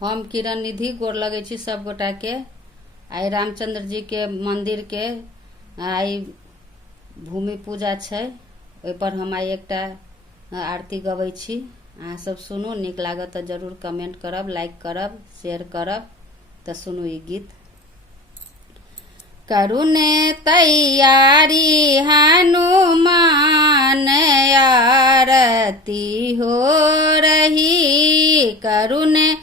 हम किरण निधि गोर लगे छी सब गोटा के। आई रामचंद्र जी के मंदिर के आई भूमि पूजा छै, ओहि पर हम आई एकटा आरती गबै छी। अहाँ सब सुनू, नीक लागत तो जरूर कमेंट करब, लाइक करब, शेयर करब। तो सुनू ई गीत। करुणे तैयारी हनुमान आरती हो रही, करुणे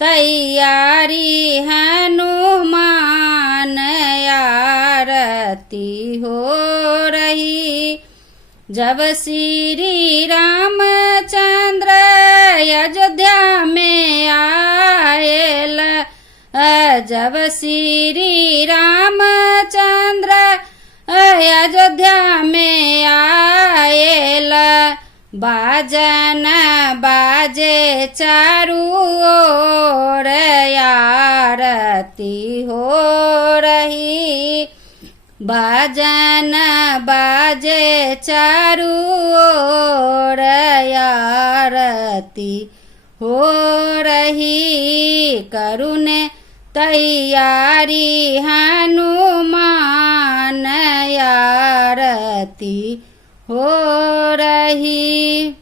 तैयारी हनुमान आरती हो रही। जब श्री रामचंद्र अयोध्या में आएल, जब श्री रामचंद्र अयोध्या में आएल, बाजन बाजे चारू ओर आरती हो रही, बाजन बाजे चारू ओर आरती हो रही। करुणे तैयारी हनुमान आरती हो रही।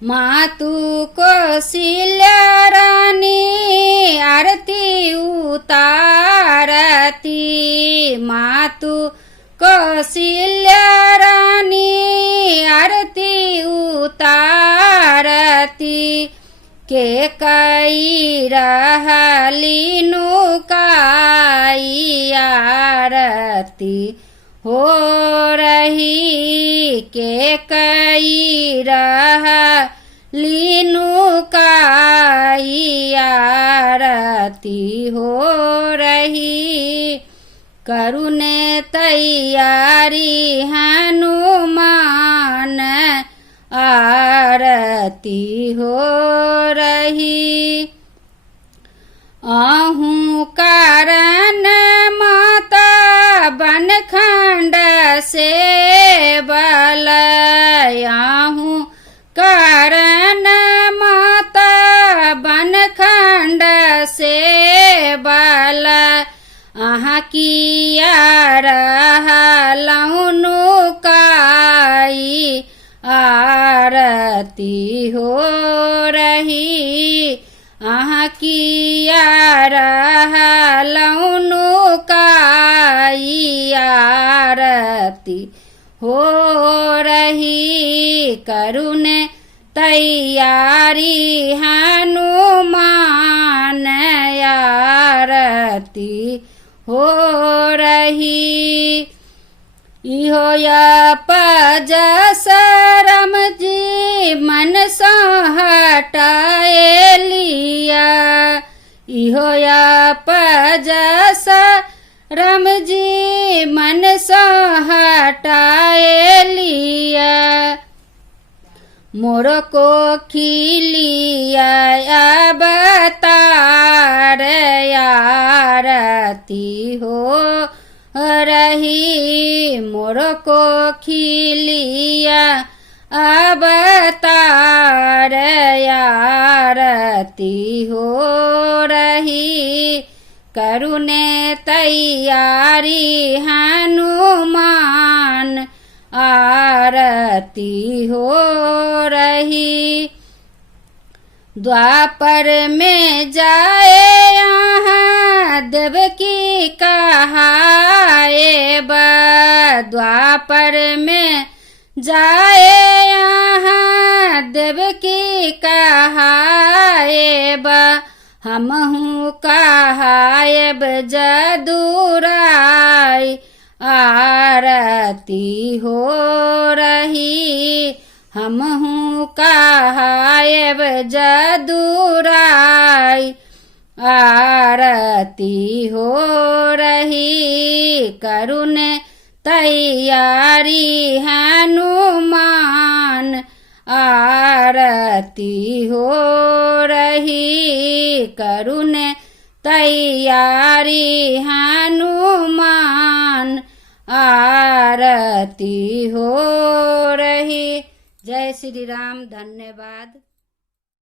मातु कौशल्या रानी आरती उतारती, मातु कौशल्या रानी आरती उतारती। के कई रहली नुकाई आरती हो रही, के कई रहली नुकाई आरती हो रही। करुणे तैयारी हनुमान आरती हो रही। आहूँ कारण माता बनखंड से बल, आहूँ कारण माता बनखंड से बल। अहाँ किया रहलहुँ नुकाई आरती हो रही, अहाँ किया रहलहुँ नुकाई आरती हो रही। करुणे तैयारी हनुमान आरती हो रही। इहो अपजस राम जी मन से हटाए लिया, इहो अपजस राम जी मन से हटाए लिया। मोर को खिलिया अवतार आरती हो रही, मोर को खिलिया अवतार आरती हो रही। करुणे तैयारी हनुमान आरती हो रही। द्वापर में जाए यहाँ देवकी कहाए बा, द्वापर में जाए यहाँ देवकी कहाए बा। हमहूँ कहाएब जदुराई आरती हो रही, हमहूँ कहाएब जदुराई आरती हो रही। करुणे तैयारी हनुमान आरती हो रही, करुणे तैयारी हनुमान आरती हो रही। जय श्री राम। धन्यवाद।